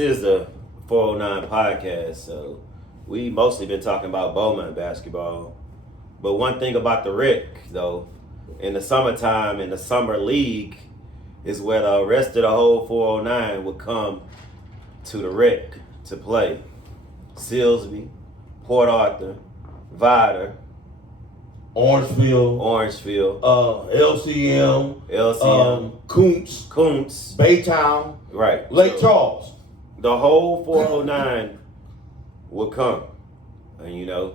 is the 409 podcast, so we mostly been talking about Beaumont basketball. But one thing about the Rec, though, in the summertime, in the summer league, is where the rest of the whole 409 would come to the Rec to play. Silsbee, Port Arthur, Vidor, Orangeville, LCM, Kuntz, Baytown, right, Lake Charles. The whole 409 would come, and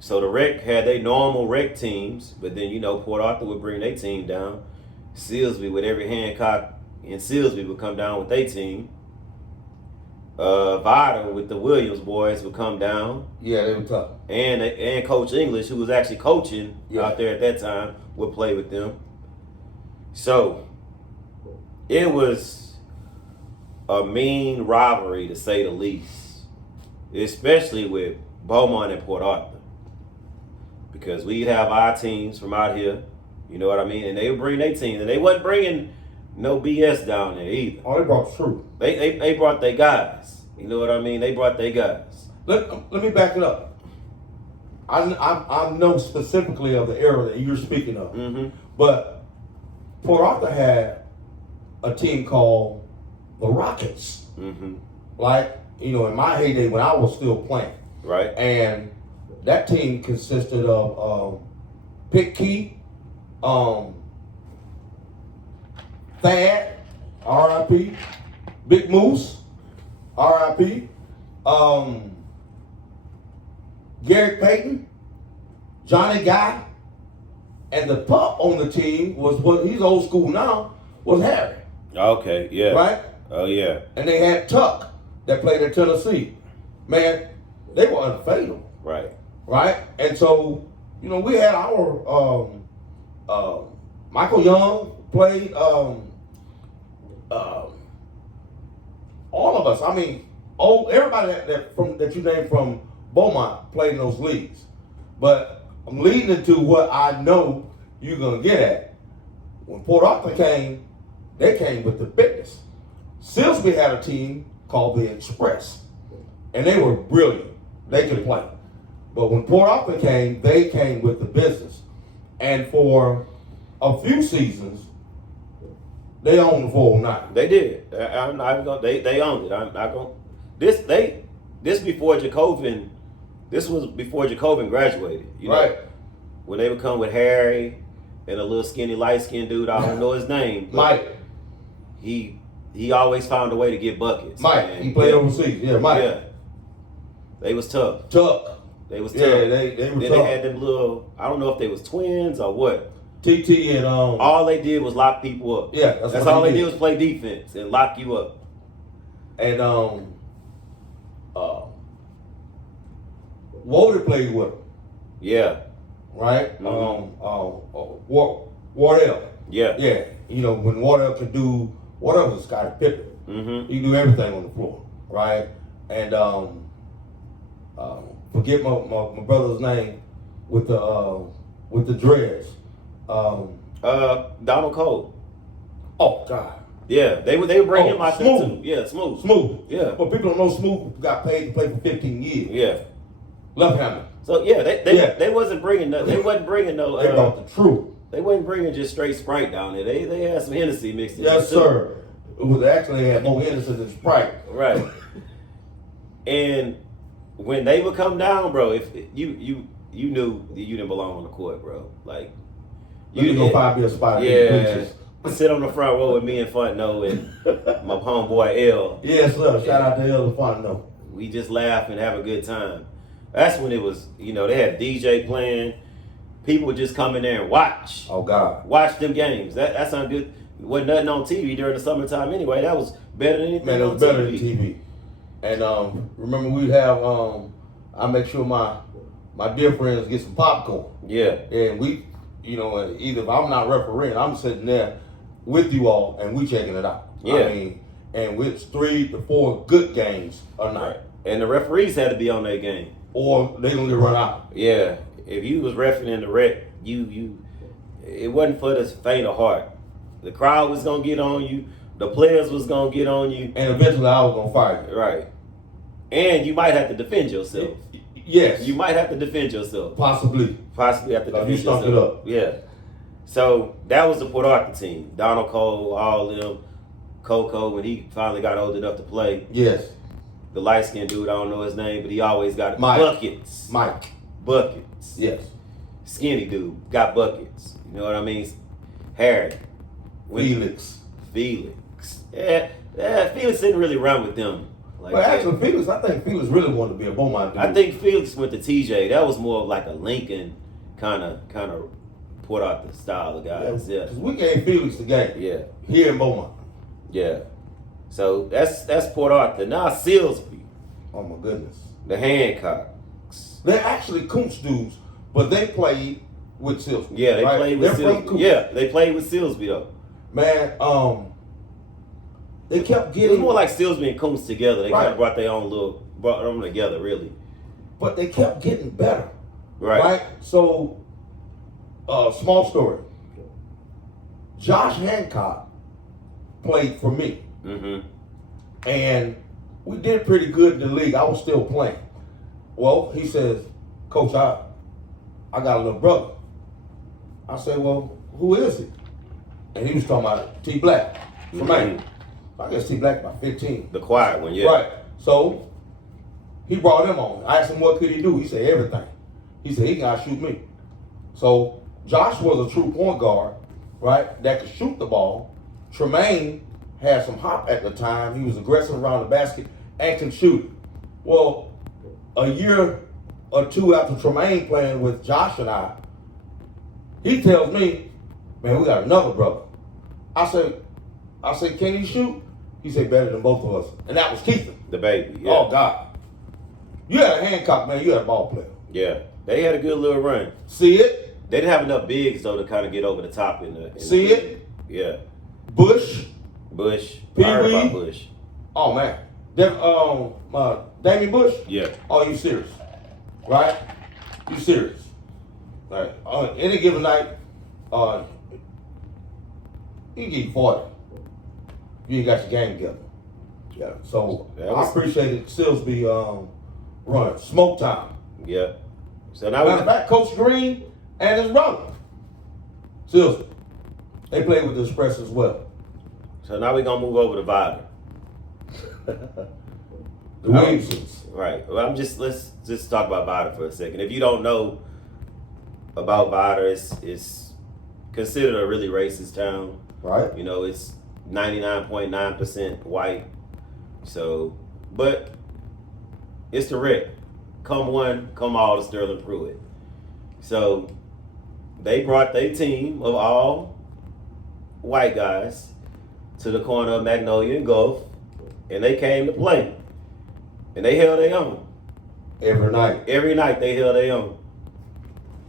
so the Rec had their normal Rec teams, but then Port Arthur would bring their team down. Silsbee with every Hancock and Silsbee would come down with their team. Vidor with the Williams boys would come down. Yeah, they were tough. And Coach English, who was actually coaching out there at that time, would play with them. So it was a mean rivalry, to say the least, especially with Beaumont and Port Arthur, because we'd have our teams from out here, you know what I mean, and they would bring their teams, and they wasn't bringing no BS down there either. Oh, they brought truth. They brought their guys. You know what I mean? They brought their guys. Let me back it up. I know specifically of the era that you're speaking of, but Port Arthur had a team called the Rockets. Like, in my heyday when I was still playing. Right. And that team consisted of Pick Key, Thad, R.I.P., Big Moose, R.I.P., Gary Payton, Johnny Guy, and the pup on the team he's old school now, was Harry. Okay, yeah. Right? Oh, yeah. And they had Tuck that played at Tennessee. Man, they were unfathomable. Right. Right? And so, we had our Michael Young played all of us. I mean, everybody that you named from Beaumont played in those leagues. But I'm leading into what I know you're gonna get at. When Port Arthur came, they came with the business. Silsbee had a team called the Express, and they were brilliant. They could play. But when Port Arthur came, they came with the business. And for a few seasons, they owned the 409. They did. I'm not even gonna. They owned it. I'm not gonna. This before Jacobin. This was before Jacobin graduated. Right. When they would come with Harry and a little skinny light skinned dude. I don't know his name. Mike. He always found a way to get buckets. Mike. Man. He played overseas. Yeah, Mike. Yeah. They was tough. They was tough. Yeah, they were then tough. They had them little. I don't know if they was twins or what. TT and all they did was lock people up. Yeah, that's all they did was play defense and lock you up. And Walter played with him. Yeah. Right. Wardell. Yeah. Yeah. When Wardell could do, Wardell was Scottie Pippen. He knew everything on the floor. Right. And forget my brother's name with the dreads. Donald Cole. Oh God. Yeah, they would bring him out there too. Yeah, Smooth. Yeah. But people don't know Smooth got paid to play for 15 years. Yeah. Left-handed. So yeah, they wasn't bringing no. They wasn't bringing no. They brought the truth. They wasn't bringing just straight Sprite down there. They had some Hennessy mixed in. Yes, sir. It was actually had more Hennessy than Sprite. Right. And when they would come down, bro, if you knew that you didn't belong on the court, bro. Like you go 5 years spot. Yeah. Sit on the front row with me and Fontenot and my homeboy L. Yes, sir. Shout out to L and Fontenot. We just laugh and have a good time. That's when it was, they had DJ playing. People would just come in there and watch. Oh, God. Watch them games. That sounded good. Wasn't nothing on TV during the summertime anyway. That was better than anything. Man, it was better than TV. And remember, we'd have, I make sure my dear friends get some popcorn. Yeah. And we, either if I'm not refereeing, I'm sitting there with you all and we checking it out. Yeah. I mean, and it's 3 to 4 good games a night. Right. And the referees had to be on their game. Or they gonna get run out. Yeah. If you was reffing in the Rec, it wasn't for the faint of heart. The crowd was gonna get on you. The players was gonna get on you, and eventually I was gonna fire you. right? And you might have to defend yourself. Yes, You might have to defend yourself. possibly. Possibly have to defend You stunk yourself. it up. Yeah. So that was the Port Arthur team. Donald Cole, all of them. Coco, when he finally got old enough to play. Yes, The light skinned dude, I don't know his name, but he always got Mike. buckets. Mike. Buckets. Yes. Skinny dude, got buckets. You know what I mean? Harry. Felix. Yeah, Felix didn't really run with them. Like Well, that. actually, Felix, I think Felix really wanted to be a Beaumont dude. I think Felix went to TJ. That was more of like a Lincoln kind of Port Arthur style of guys. Yeah. Because we gave Felix the game Yeah. here in Beaumont. Yeah. So that's Port Arthur. Now Silsbee, Oh my goodness. the Hancocks. They're actually Koontz dudes, but they played with Silsbee. Yeah, they right? played with They're from Silsbee. Koontz. Yeah, they played with Silsbee though. Man, they kept It was getting more like Silsbee and Kuntz together. They kind Right. of brought them together really. but they kept getting better. Right. So, small story. Josh Hancock played for me, Mm-hmm. and we did pretty good in the league. I was still playing. Well, he says, Coach, I got a little brother. I said, well, who is he? And he was talking about T Black from Mhm. me. I guess T Black about 15. The quiet one, yeah. Right. So he brought him on. I asked him what could he do. He said everything. He said he can shoot me. So Josh was a true point guard, right? That could shoot the ball. Tremaine had some hop at the time. He was aggressive around the basket and can shoot it. Well, a year or two after Tremaine playing with Josh and I, he tells me, man, we got another brother. I said, can he shoot? He said, better than both of us. And that was Keith. The baby, yeah. Oh, God. You had a Hancock, man. You had a ball player. Yeah. They had a good little run. See it? They didn't have enough bigs though to kind of get over the top in the See the it? league. Yeah. Bush. Bush. Pee I heard Wee. about Bush. Oh, man. Damien Bush? Yeah. Oh, you serious? Right? You serious? Like, any given night, he can give you 40. You ain't got your game together. Yeah. So I appreciated Silsbee run. Smoke time. Yeah. So now Matter of fact, Coach Green and his brother, Silsbee, they played with the Express as well. So now we're gonna move over to Vidor. The Williamsons. Right. Well, let's just talk about Vidor for a second. If you don't know about Vidor, it's considered a really racist town. Right. You know, it's 99.9% white. So, but it's the wreck. Come one, come all to Sterling Pruitt. So they brought their team of all white guys to the corner of Magnolia and Gulf, and they came to play. And they held their own. Every night. Every night they held their own.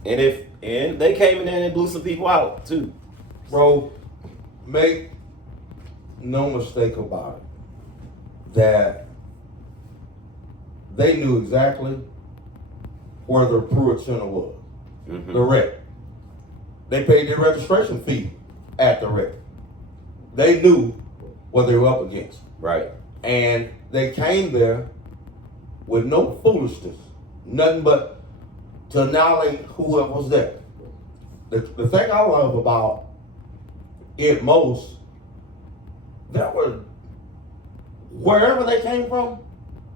And they came in there and blew some people out too. Bro, make no mistake about it that they knew exactly where the Pruitt Center was. Mm-hmm. The rec. They paid their registration fee at the rec. They knew what they were up against. Right. And they came there with no foolishness, nothing but to annihilate whoever was there. The thing I love about it most, that were wherever they came from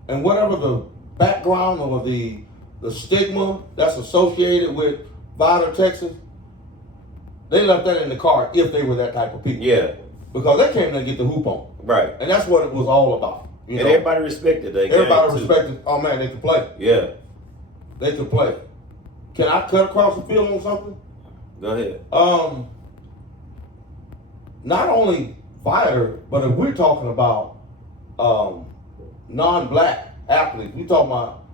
and whatever the background or the stigma that's associated with Vidor, Texas, they left that in the car if they were that type of people. Yeah. Because they came there to get the hoop on. Right. And that's what it was all about. You And know? everybody respected that. Everybody game, too. respected, oh man, they could play. Yeah. They could play. Can I cut across the field on something? Go ahead. Not only Vidor, but if we're talking about non-black athletes, we talking about,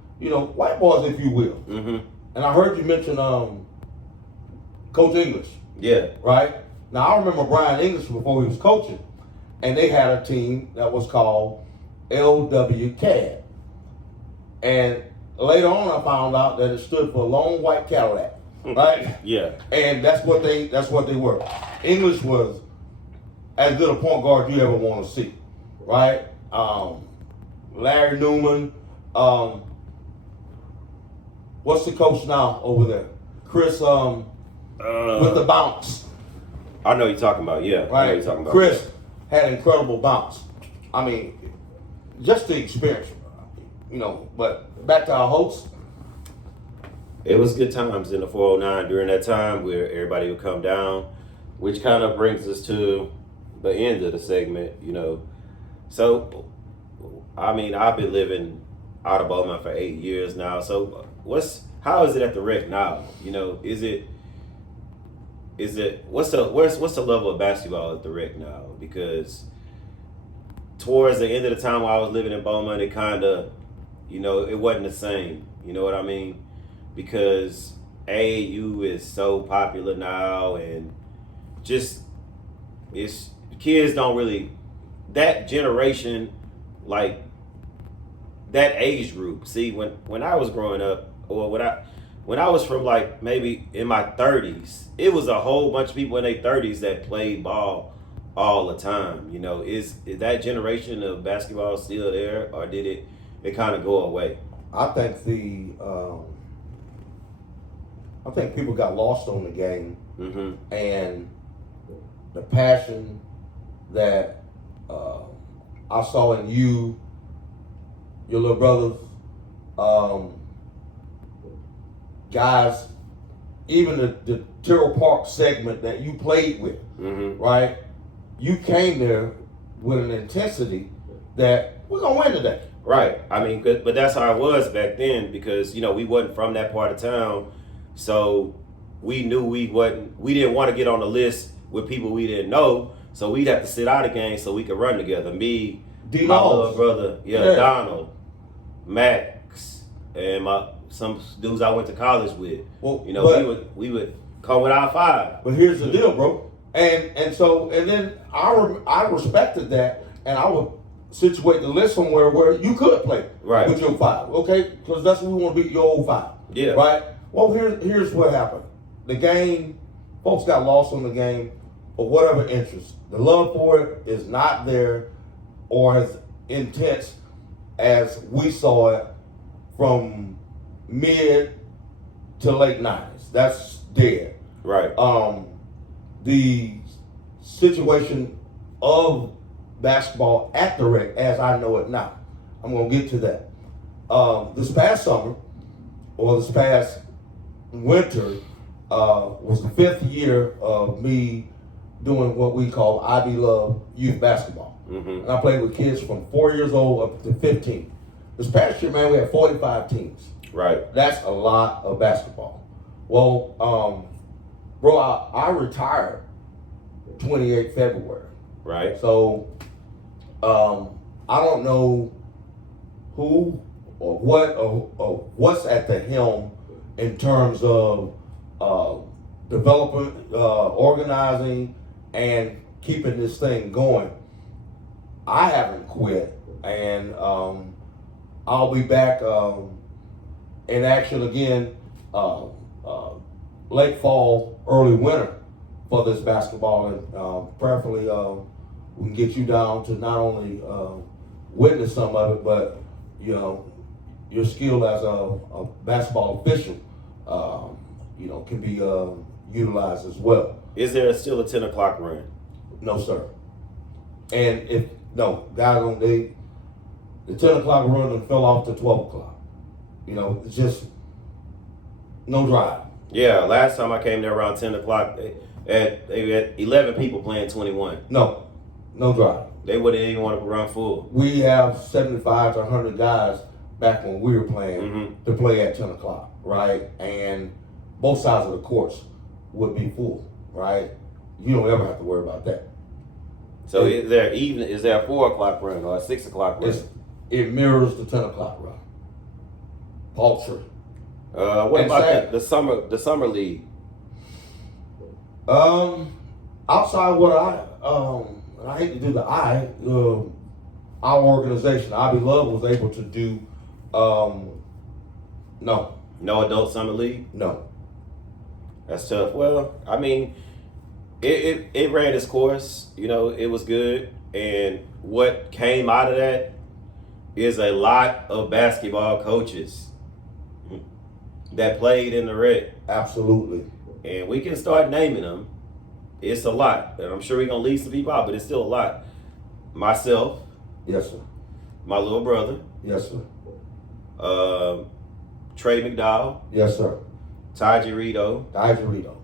white boys, if you will. Mm-hmm. And I heard you mention Coach English, Yeah. right? Now I remember Brian English before he was coaching, and they had a team that was called LW Cad. And later on I found out that it stood for Long White Cadillac, right? Yeah. And that's what they were. English was as good a point guard you ever want to see, right? Larry Newman. What's the coach now over there? Chris. With the bounce. I know you're talking about. Yeah, right. I know you're talking about. Chris had incredible bounce. I mean, just the experience, But back to our host. It was good times in the 409 during that time where everybody would come down, which kind of brings us to the end of the segment, So, I mean, I've been living out of Beaumont for 8 years now. So, how is it at the Rec now? What's the level of basketball at the Rec now? Because towards the end of the time while I was living in Beaumont, it kind of, it wasn't the same. You know what I mean? Because AAU is so popular now, and kids don't really, that generation, like that age group. See, when I was growing up, or when I was from like maybe in my 30s, it was a whole bunch of people in their 30s that played ball all the time. Is that generation of basketball still there, or did it kind of go away? I think I think people got lost on the game, and the passion that I saw in you, your little brothers, guys, even the Terrell Park segment that you played with, right? You came there with an intensity that we're gonna win today. Right. I mean, but that's how it was back then, because we wasn't from that part of town, so we knew we didn't want to get on the list with people we didn't know, so we'd have to sit out a game so we could run together. Me, my little brother, Donald, Max, and some dudes I went to college with. Well, we would come with our five. But here's the deal, bro. And then I respected that, and I would situate the list somewhere where you could play with your five, okay? Because that's what we want to beat your old five. Yeah. Right? Well, here's what happened. The game, folks got lost on the game for whatever interest. The love for it is not there or as intense as we saw it from mid to late 90s. That's dead. Right. The situation of basketball at the Rec, as I know it now, I'm going to get to that. This past summer, or this past winter, was the 5th year of me doing what we call I Be Love youth basketball. And I played with kids from 4 years old up to 15. This past year, man, we had 45 teams. Right. That's a lot of basketball. Well, bro, I retired 28 February. Right. So, I don't know who or what or what's at the helm in terms of developing, organizing, and keeping this thing going. I haven't quit, and I'll be back in action again late fall, early winter for this basketball, and prayerfully we can get you down to not only witness some of it, but your skill as a basketball official, can be utilized as well. Is there still a 10 o'clock run? No, sir. And guys on the 10 o'clock run and fell off to 12 o'clock. It's just no drive. Yeah, last time I came there around 10 o'clock, they had 11 people playing 21. No drive. They wouldn't even want to run full. We have 75 to 100 guys back when we were playing to play at 10 o'clock, right? And both sides of the courts would be full, right? You don't ever have to worry about that. So is there a 4 o'clock run or a 6 o'clock run? It mirrors the 10 o'clock run. Paltry. What about the summer league? Outside what I hate to do our organization, I Be Love, was able to do no adult summer league? No. That's tough. Well, I mean, It ran its course. You know, it was good. And what came out of that is a lot of basketball coaches that played in the rec. Absolutely. And we can start naming them. It's a lot. And I'm sure we're going to leave some people out, but it's still a lot. Myself. Yes, sir. My little brother. Yes, sir. Trey McDowell. Yes, sir. Ty Jarito. Digerito.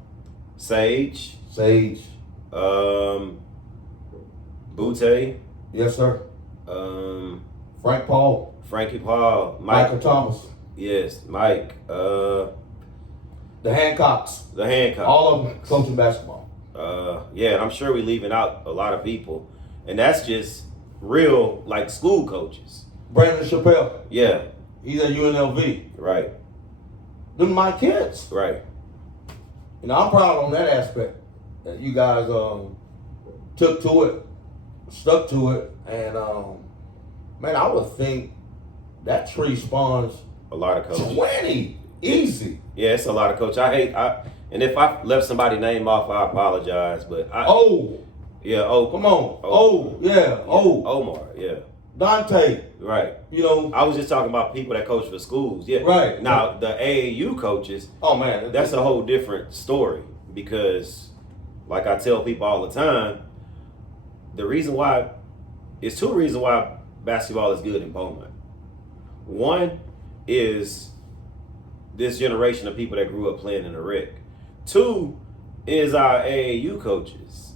Sage. Sage. Butte. Yes, sir. Frank Paul. Frankie Paul. Mike. Michael Thomas. Yes, Mike. The Hancocks. The Hancock. All of them coaching basketball. Yeah, and I'm sure we're leaving out a lot of people. And that's just real, like, school coaches. Brandon Chappelle. Yeah. He's at UNLV. Right. Them my kids. Right. You know, I'm proud on that aspect that you guys took to it, stuck to it, and man, I would think that tree spawns A lot of coaches. 20 easy. Yeah, it's a lot of coaches. And if I left somebody's name off, I apologize. But yeah, Come on. Yeah, Oh. Omar, yeah. Dante. Right. You know. I was just talking about people that coach for schools. Yeah. Right. Now, the AAU coaches, Oh, man. that's a whole different story because, like I tell people all the time, it's two reasons why basketball is good in Beaumont. One is this generation of people that grew up playing in the rec. Two is our AAU coaches.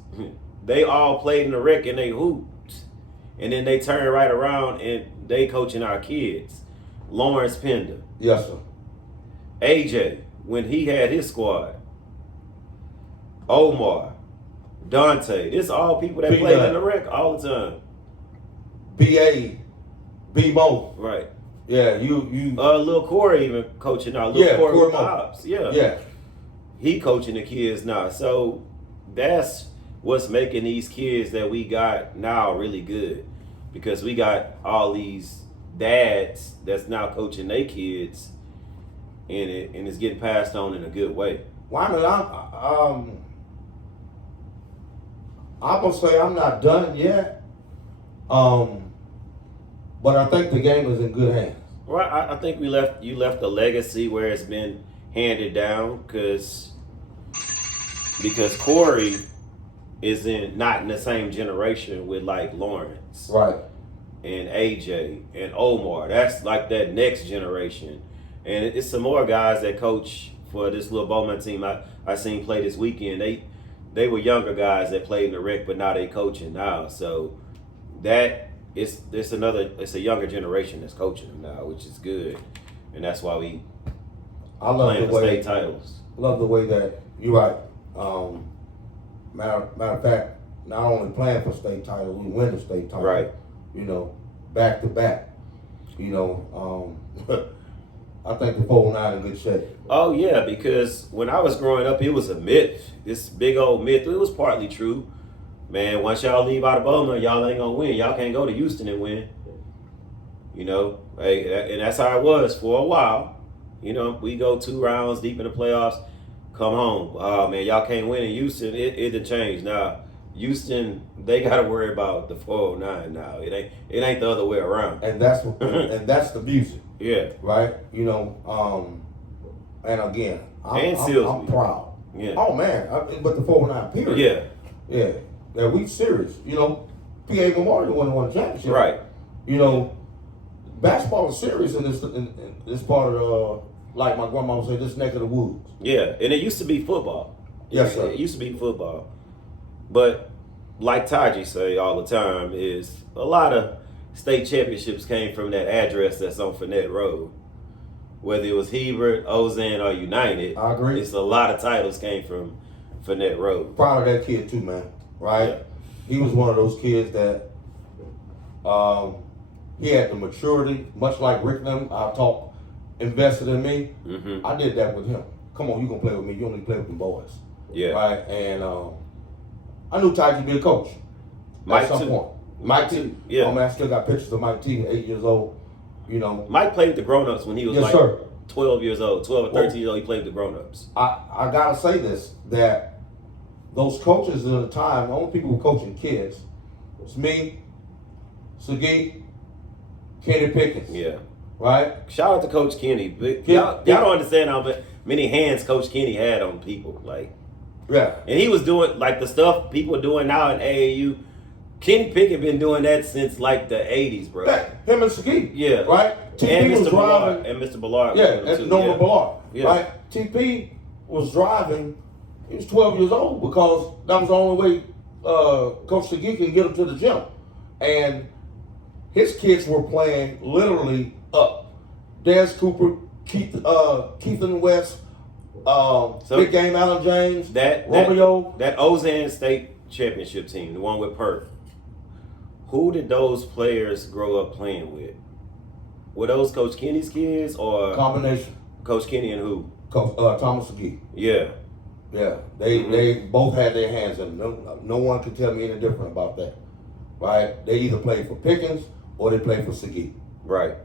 They all played in the rec and they hooped. And then they turn right around and they coaching our kids. Lawrence Pender. Yes, sir. AJ, when he had his squad. Omar. Dante. This all people that played in the rec all the time. B.A. B-Mo. Right. Yeah, you. Lil Corey even coaching now. Lil Corey Corey with Mo. Pops. Yeah. Yeah. He coaching the kids now. So that's what's making these kids that we got now really good. Because we got all these dads that's now coaching their kids and it's getting passed on in a good way. Well, I mean, I'm gonna say I'm not done yet. But I think the game is in good hands. Well, I think you left a legacy where it's been handed down because Corey is not in the same generation with like Lawrence, Right. and AJ and Omar. That's like that next generation, and it's some more guys that coach for this little Beaumont team I seen play this weekend. They were younger guys that played in the rec, but now they coaching now. So that it's a younger generation that's coaching them now, which is good, and that's why we playing for state titles. Love the way that you're right. Matter of fact, not only playing for state title, we win the state title. Right. You know, back to back. You know, I think the 409 in good shape. Oh yeah, because when I was growing up, it was a myth. This big old myth. It was partly true. Man, once y'all leave out of Beaumont, y'all ain't gonna win. Y'all can't go to Houston and win. You know, and that's how it was for a while. You know, we go 2 rounds deep in the playoffs, come home. Oh man, y'all can't win in Houston. It done changed now. Houston, they got to worry about the 409 now. It ain't the other way around. And that's the music. Yeah. Right. You know. And again, I'm proud. Yeah. Oh man, but the 409 period. Yeah. Yeah. Yeah. We serious. You know, PA Memorial won the championship. Right. You know, basketball is serious in this part of like my grandma would say, this neck of the woods. Yeah, and it used to be football. Yes, sir. It used to be football. But like Taji say all the time is a lot of state championships came from that address that's on Fournette Road. Whether it was Hebert, Ozan, or United, I agree. It's a lot of titles came from Fournette Road. Proud of that kid too, man. Right? Yeah. He was one of those kids that he had the maturity, much like Rick and them, invested in me. Mm-hmm. I did that with him. Come on, you gonna play with me. You only play with them boys. Yeah. Right? And I knew Ty could be a coach Mike at some too. point. Mike T. Yeah. Oh man, I still got pictures of Mike T, 8 years old. You know. Mike played with the grown-ups when he was Yes, like sir. 12 years old. 12 or 13 years old, he played with the grown-ups. I gotta say this, that those coaches at the time, the only people who were coaching kids was me, Sagi, Kenny Pickens. Yeah. Right? Shout out to Coach Kenny. Y'all don't understand how many hands Coach Kenny had on people. Like, yeah. And he was doing, like, the stuff people are doing now in AAU. Kenny Pickett been doing that since, like, the 80s, bro. Him and Sagi. Yeah. Right? TP And was Mr. driving. Ballard. And Mr. Ballard. Yeah, and Norman Ballard. Yeah. Right? TP was driving. He was 12 years old because that was the only way Coach Sagi can get him to the gym. And his kids were playing literally up. Des Cooper, Keithan West, big game Allen James, Romeo. That Ozan State Championship team, the one with Perth. Who did those players grow up playing with? Were those Coach Kenny's kids or combination? Coach Kenny and who? Coach Thomas Sagi. Yeah. Yeah, they both had their hands in it. No one could tell me any different about that. Right? They either played for Pickens or they played for Sagi. Right.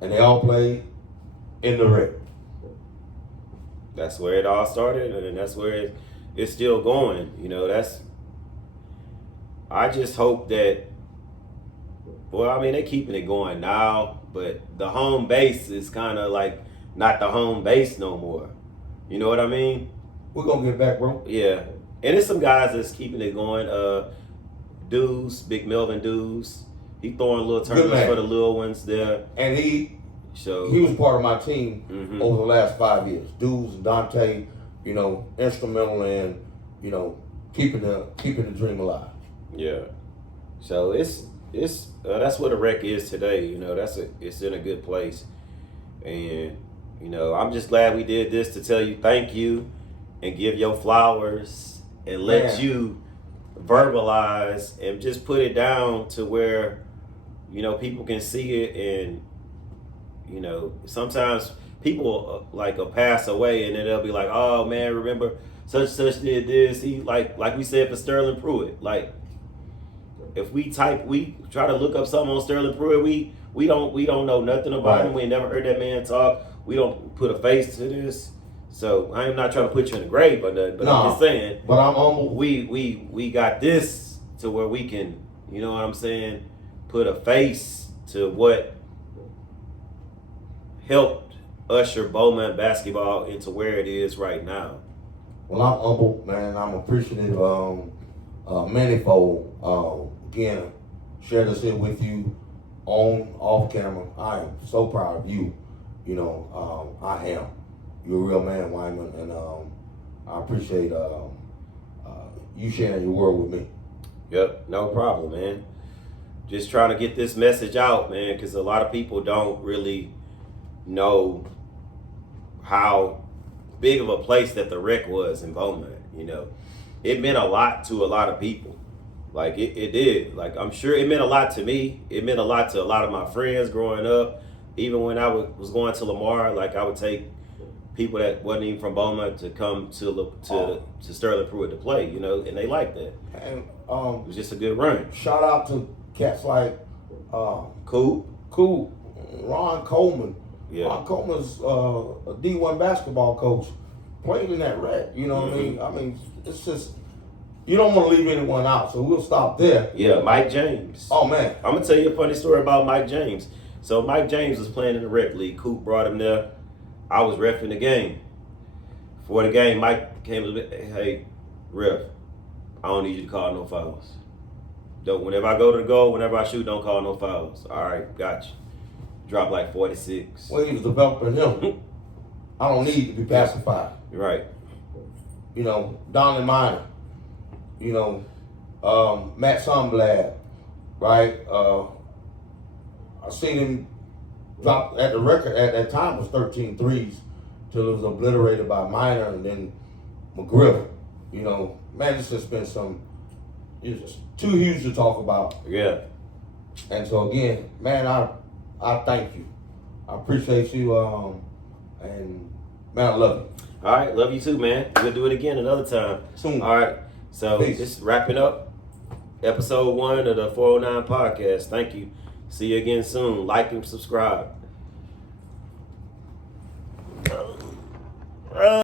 And they all played in the red. That's where it all started, and that's where it's still going. You know, I just hope that, well, I mean, they're keeping it going now, but the home base is kind of like not the home base no more. You know what I mean? We're going to get back, bro. Yeah. And there's some guys that's keeping it going. Deuce, Big Melvin Deuce. He throwing little tournaments for the little ones there. And he was part of my team over the last 5 years. Deuce and Dante, you know, instrumental in, you know, keeping the dream alive. Yeah. So it's that's what a rec is today. You know, it's in a good place. And, you know, I'm just glad we did this to tell you thank you and give your flowers and let you verbalize and just put it down to where, you know, people can see it. And, you know, sometimes people like will pass away and then they'll be like, oh man, remember such did this. He like we said for Sterling Pruitt. Like if we try to look up something on Sterling Pruitt, we don't know nothing about him. We ain't never heard that man talk. We don't put a face to this. So I am not trying to put you in the grave, but I'm just saying. But I'm humble. We got this to where we can, you know what I'm saying, put a face to what helped usher Beaumont basketball into where it is right now. Well, I'm humble, man. I'm appreciative. Manifold. Again, share this here with you off camera. I am so proud of you. You know, I am. You're a real man, Wyman, and I appreciate you sharing your word with me. Yep, no problem, man. Just trying to get this message out, man, because a lot of people don't really know how big of a place that the rec was in Beaumont. You know, it meant a lot to a lot of people. Like it did. Like I'm sure it meant a lot to me. It meant a lot to a lot of my friends growing up. Even when I was going to Lamar, like I would take people that wasn't even from Beaumont to come to Sterling Pruitt to play, you know, and they liked that. And it was just a good run. Shout out to cats like Cool, Ron Coleman. Yeah. Ron Coleman's a D1 basketball coach, played in that rec. You know what I mean? I mean, it's just you don't want to leave anyone out, so we'll stop there. Yeah, Mike James. Oh man, I'm gonna tell you a funny story about Mike James. So Mike James was playing in the rec league. Coop brought him there. I was reffing the game. For the game, Mike came to me, hey, ref, I don't need you to call no fouls. Whenever I go to the goal, whenever I shoot, don't call no fouls. All right, got you. Drop like 46. Well, he was developing him. I don't need to be pacified. Right. You know, Donnie Miner. You know, Matt Somblad. Right? I seen him drop at the record at that time was 13 threes till it was obliterated by Miner and then McGriff. You know, man, it's just been it's just too huge to talk about. Yeah. And so again, man, I thank you. I appreciate you. And man, I love you. All right, love you too, man. We'll do it again another time. Soon. All right. So Peace. Just wrapping up episode 1 of the 409 podcast. Thank you. See you again soon. Like and subscribe.